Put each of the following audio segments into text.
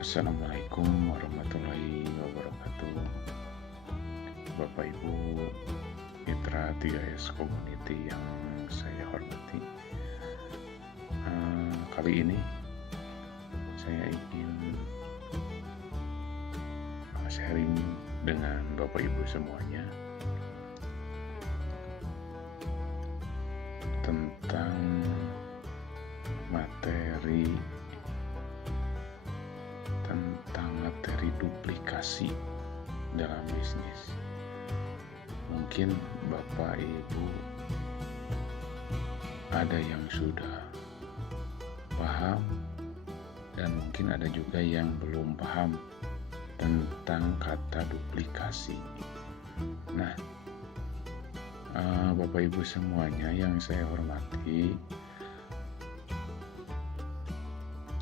Assalamualaikum warahmatullahi wabarakatuh. Bapak Ibu Mitra 3S Community yang saya hormati. Kali ini saya ingin sharing dengan Bapak Ibu semuanya tentang materi duplikasi dalam bisnis. Mungkin Bapak Ibu ada yang sudah paham dan mungkin ada juga yang belum paham tentang kata duplikasi. Nah, Bapak Ibu semuanya yang saya hormati,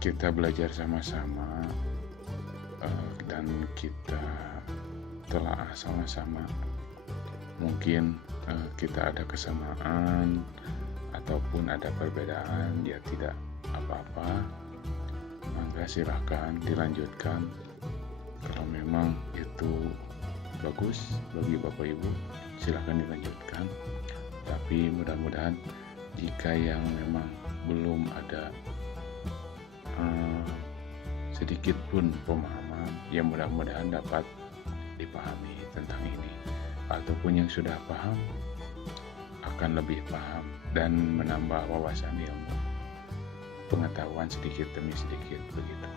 kita belajar sama-sama dan kita telah sama-sama. Mungkin kita ada kesamaan ataupun ada perbedaan, ya tidak apa-apa. Maka silahkan dilanjutkan. Kalau memang itu bagus bagi Bapak Ibu, silahkan dilanjutkan. Tapi mudah-mudahan jika yang memang belum ada sedikit pun pemahaman, ya mudah-mudahan dapat dipahami tentang ini, ataupun yang sudah paham akan lebih paham dan menambah wawasan ilmu pengetahuan sedikit demi sedikit begitu.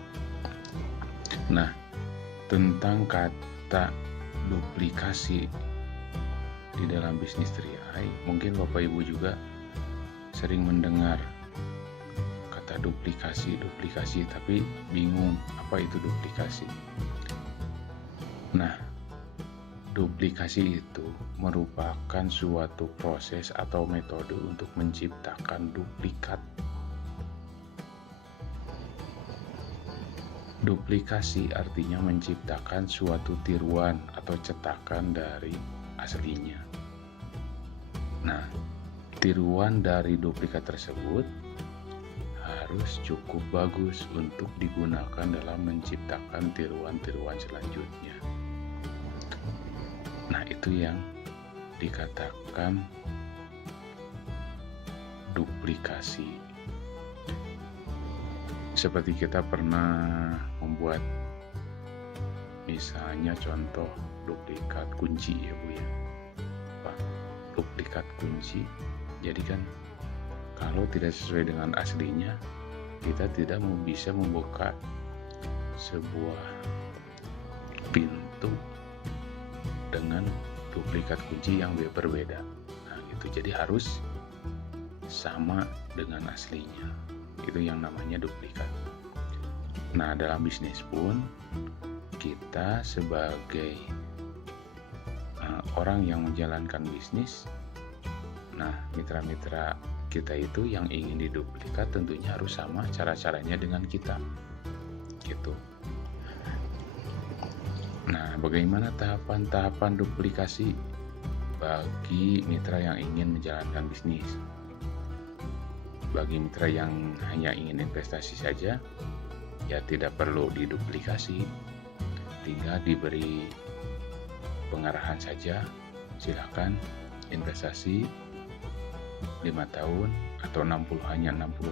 Nah, tentang kata duplikasi di dalam bisnis 3i, mungkin Bapak Ibu juga sering mendengar duplikasi, tapi bingung apa itu duplikasi. Nah, duplikasi itu merupakan suatu proses atau metode untuk menciptakan duplikat. Duplikasi artinya menciptakan suatu tiruan atau cetakan dari aslinya. Nah, tiruan dari duplikat tersebut harus cukup bagus untuk digunakan dalam menciptakan tiruan-tiruan selanjutnya. Nah, itu yang dikatakan duplikasi. Seperti kita pernah membuat misalnya contoh duplikat kunci ya Bu ya. Duplikat kunci. Jadi kan kalau tidak sesuai dengan aslinya, kita tidak bisa membuka sebuah pintu dengan duplikat kunci yang berbeda. Nah, gitu. Jadi harus sama dengan aslinya. Itu yang namanya duplikat. Nah, dalam bisnis pun kita sebagai orang yang menjalankan bisnis, nah mitra-mitra kita itu yang ingin diduplikat tentunya harus sama cara-caranya dengan kita gitu. Nah, bagaimana tahapan-tahapan duplikasi bagi mitra yang ingin menjalankan bisnis? Bagi mitra yang hanya ingin investasi saja, ya tidak perlu diduplikasi, tinggal diberi pengarahan saja. Silakan investasi 5 tahun atau 60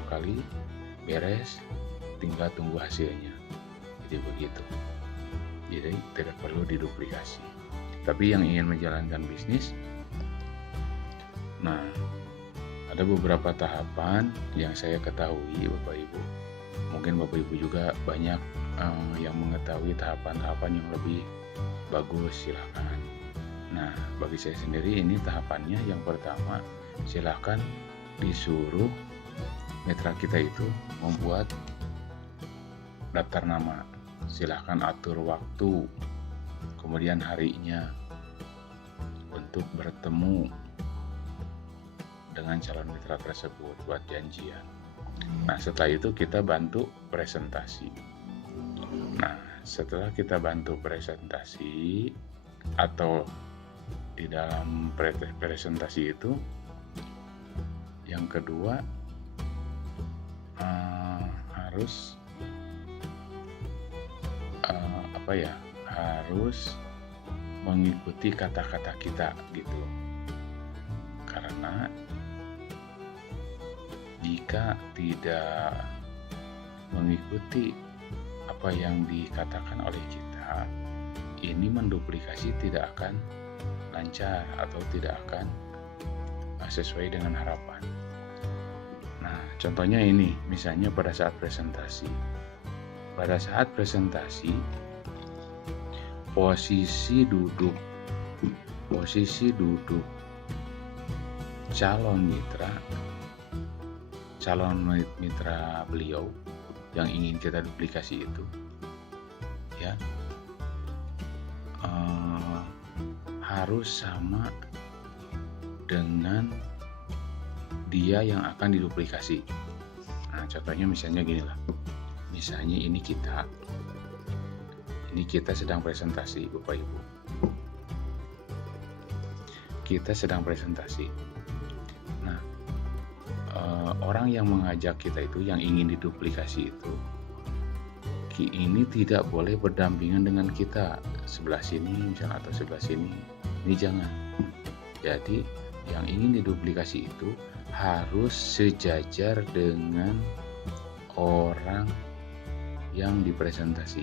kali beres, tinggal tunggu hasilnya. Jadi begitu. Jadi tidak perlu diduplikasi. Tapi yang ingin menjalankan bisnis, nah ada beberapa tahapan yang saya ketahui Bapak Ibu. Mungkin Bapak Ibu juga banyak yang mengetahui tahapan-tahapan yang lebih bagus, silakan. Nah, bagi saya sendiri ini tahapannya yang pertama, silakan disuruh mitra kita itu membuat daftar nama. Silakan atur waktu, kemudian harinya untuk bertemu dengan calon mitra tersebut buat janjian. Nah, setelah itu kita bantu presentasi. Nah, setelah kita bantu presentasi atau di dalam presentasi itu, yang kedua harus harus mengikuti kata-kata kita gitu. Karena jika tidak mengikuti apa yang dikatakan oleh kita, ini menduplikasi tidak akan lancar atau tidak akan sesuai dengan harapan. Nah, contohnya ini, misalnya pada saat presentasi. Pada saat presentasi, posisi duduk calon mitra beliau yang ingin kita duplikasi itu, ya, harus sama dengan dia yang akan diduplikasi. Nah, contohnya misalnya gini lah. Misalnya ini kita sedang presentasi, Bapak Ibu. Kita sedang presentasi. Nah, orang yang mengajak kita itu, yang ingin diduplikasi itu, ini tidak boleh berdampingan dengan kita, sebelah sini misalnya atau sebelah sini. Ini jangan. Jadi yang ingin diduplikasi itu harus sejajar dengan orang yang dipresentasi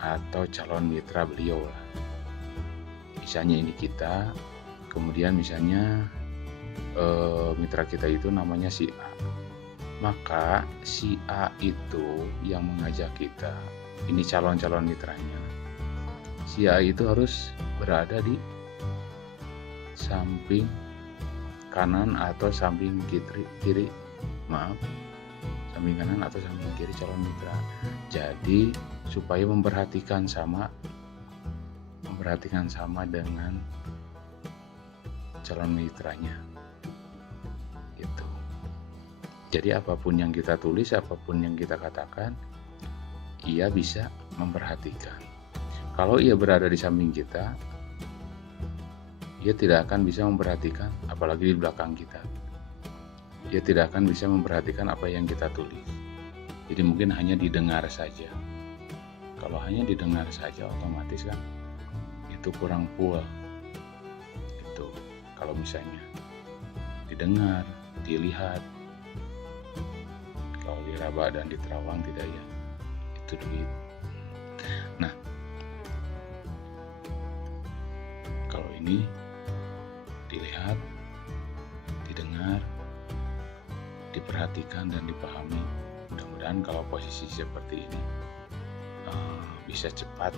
atau calon mitra beliau lah. Misalnya ini kita, kemudian misalnya mitra kita itu namanya si A. Maka si A itu yang mengajak kita, ini calon-calon mitranya. Si A itu harus berada di samping kanan atau samping kiri, samping kanan atau samping kiri calon mitra. Jadi supaya memperhatikan sama dengan calon mitranya. Gitu. Jadi apapun yang kita tulis, apapun yang kita katakan, ia bisa memperhatikan. Kalau ia berada di samping kita, ia tidak akan bisa memperhatikan, apalagi di belakang kita. Dia tidak akan bisa memperhatikan apa yang kita tulis. Jadi mungkin hanya didengar saja. Kalau hanya didengar saja, otomatis kan itu kurang full. Itu kalau misalnya didengar, dilihat, kalau diraba dan diterawang tidak, ya itu duit. Nah, kalau ini dilihat, didengar, diperhatikan dan dipahami. Mudah-mudahan kalau posisi seperti ini bisa cepat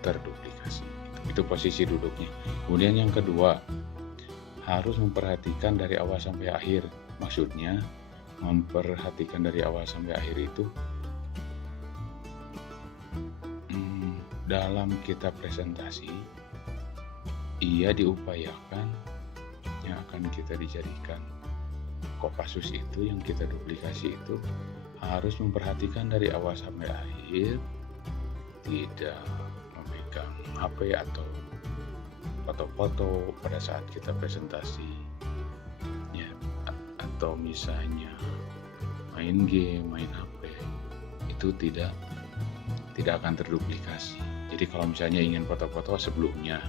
terduplikasi. Itu posisi duduknya. Kemudian yang kedua, harus memperhatikan dari awal sampai akhir. Maksudnya memperhatikan dari awal sampai akhir itu dalam kita presentasi, ia diupayakan yang akan kita dijadikan Kopassus itu, yang kita duplikasi itu harus memperhatikan dari awal sampai akhir, tidak memegang HP atau foto-foto pada saat kita presentasi, ya, atau misalnya main game, main HP, itu tidak akan terduplikasi. Jadi kalau misalnya ingin foto-foto sebelumnya,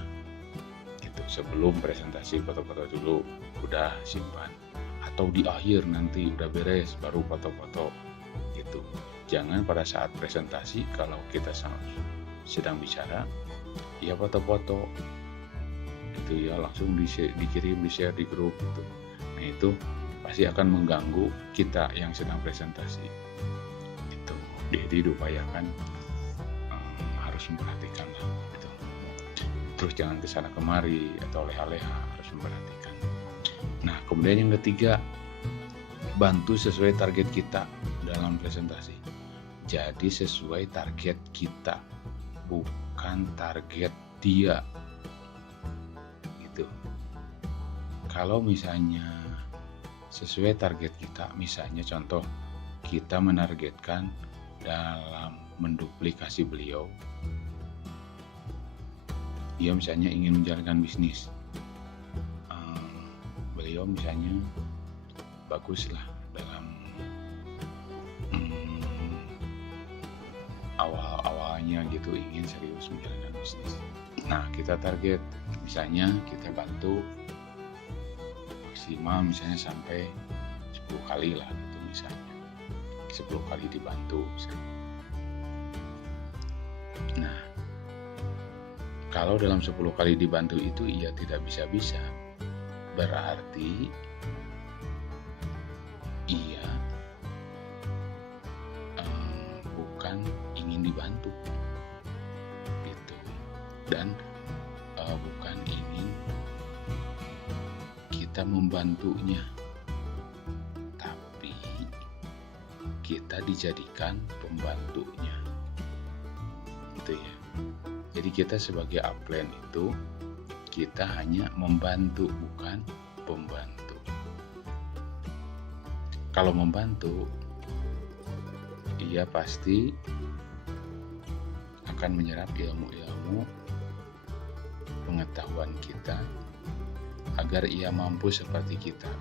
gitu, sebelum presentasi foto-foto dulu, udah simpan. Atau di akhir nanti udah beres baru foto-foto gitu. Jangan pada saat presentasi kalau kita sedang bicara, ya foto-foto gitu ya, langsung dikirim, di-share di grup gitu. Nah itu pasti akan mengganggu kita yang sedang presentasi. Itu jadi diupayakan harus memperhatikan lah gitu. Terus jangan kesana kemari atau leha-leha, harus memperhatikan. Nah, kemudian yang ketiga, bantu sesuai target kita dalam presentasi. Jadi sesuai target kita, bukan target dia. Gitu. Kalau misalnya sesuai target kita, misalnya contoh, kita menargetkan dalam menduplikasi beliau, dia misalnya ingin menjalankan bisnis. Beliau misalnya bagus lah dalam awal-awalnya itu ingin serius menjalankan bisnis. Nah, kita target, misalnya kita bantu maksimal misalnya sampai 10 kali lah gitu misalnya. 10 kali dibantu misalnya. Nah, kalau dalam 10 kali dibantu itu ia tidak bisa-bisa, berarti ia bukan ingin dibantu gitu, dan bukan ingin kita membantunya, tapi kita dijadikan pembantunya gitu ya. Jadi kita sebagai upline itu kita hanya membantu, bukan pembantu. Kalau membantu, ia pasti akan menyerap ilmu-ilmu pengetahuan kita agar ia mampu seperti kita.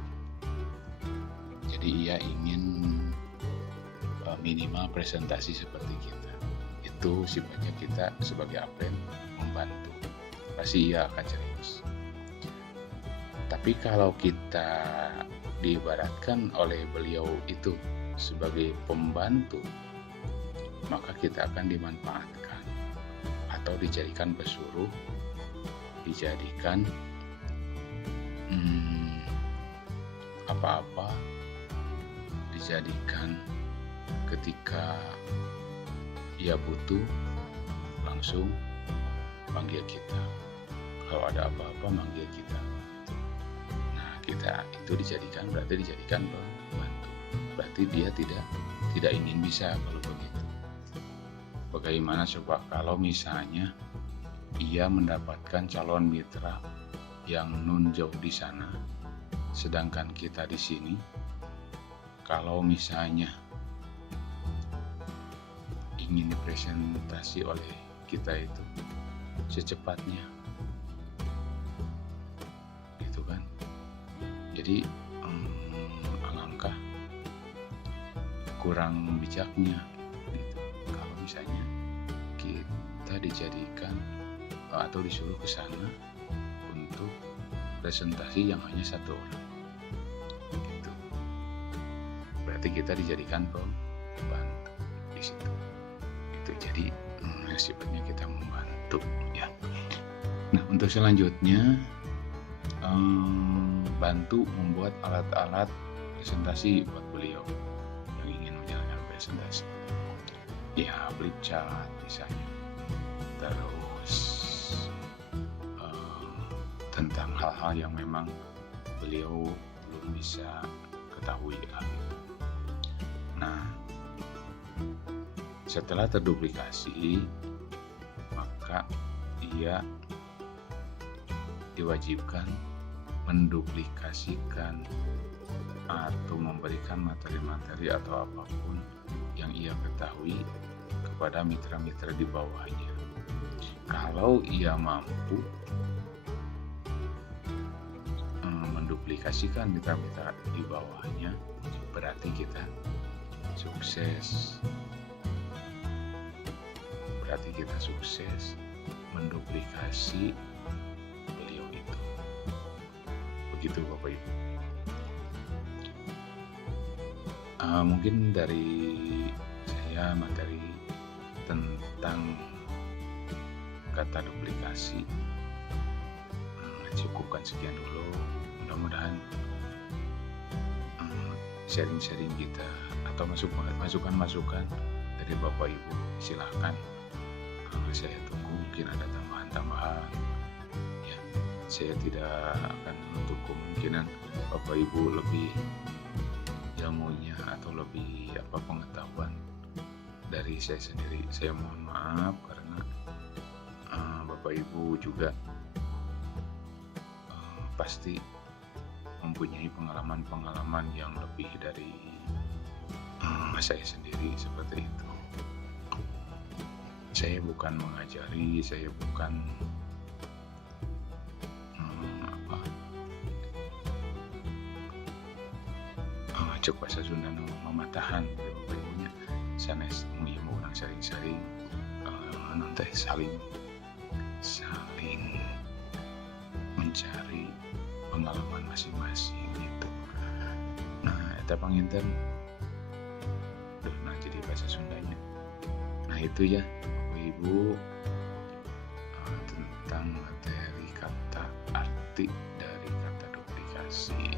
Jadi ia ingin minimal presentasi seperti kita. Itu sifatnya kita sebagai upline membantu. Pasti ia akan serius. Tapi kalau kita diibaratkan oleh beliau itu sebagai pembantu, maka kita akan dimanfaatkan atau dijadikan pesuruh, dijadikan apa-apa, dijadikan ketika ia butuh langsung panggil kita, kalau ada apa-apa manggil kita. Nah, kita itu berarti dijadikan pembantu. Berarti dia tidak ingin bisa kalau begitu. Bagaimana coba kalau misalnya ia mendapatkan calon mitra yang nun jauh di sana, sedangkan kita di sini, kalau misalnya ingin dipresentasi oleh kita itu secepatnya, gitu kan? Jadi alangkah kurang bijaknya gitu kalau misalnya kita dijadikan atau disuruh ke sana untuk presentasi yang hanya satu orang gitu. Berarti kita dijadikan pembantu di situ. Itu jadi sifatnya kita membantu ya. Nah, untuk selanjutnya bantu membuat alat-alat presentasi buat beliau yang ingin menjalankan presentasi. Ya, flip chart misalnya. Terus tentang hal-hal yang memang beliau belum bisa ketahui lagi. Nah, setelah terduplikasi, maka ia diwajibkan menduplikasikan atau memberikan materi-materi atau apapun yang ia ketahui kepada mitra-mitra di bawahnya. Kalau ia mampu menduplikasikan mitra-mitra di bawahnya, berarti kita sukses. Berarti kita sukses menduplikasi beliau itu. Begitu Bapak Ibu. Mungkin dari saya materi tentang kata duplikasi cukupkan sekian dulu. Mudah-mudahan sharing-sharing kita atau masukan-masukan dari Bapak Ibu silahkan. Saya tunggu, mungkin ada tambahan-tambahan ya. Saya tidak akan menutup kemungkinan Bapak Ibu lebih ilmunya atau lebih pengetahuan dari saya sendiri. Saya mohon maaf karena Bapak Ibu juga pasti mempunyai pengalaman-pengalaman yang lebih dari saya sendiri seperti itu. Saya bukan mengajari, saya bukan cek bahasa Sunda mematahan Bapak Ibunya sanes ilmu orang sering-sering nanti saling mencari pengalaman masing-masing gitu. Nah, eta panginten jadi bahasa Sundanya. Nah itu ya Bapak Ibu, tentang materi kata arti dari kata duplikasi.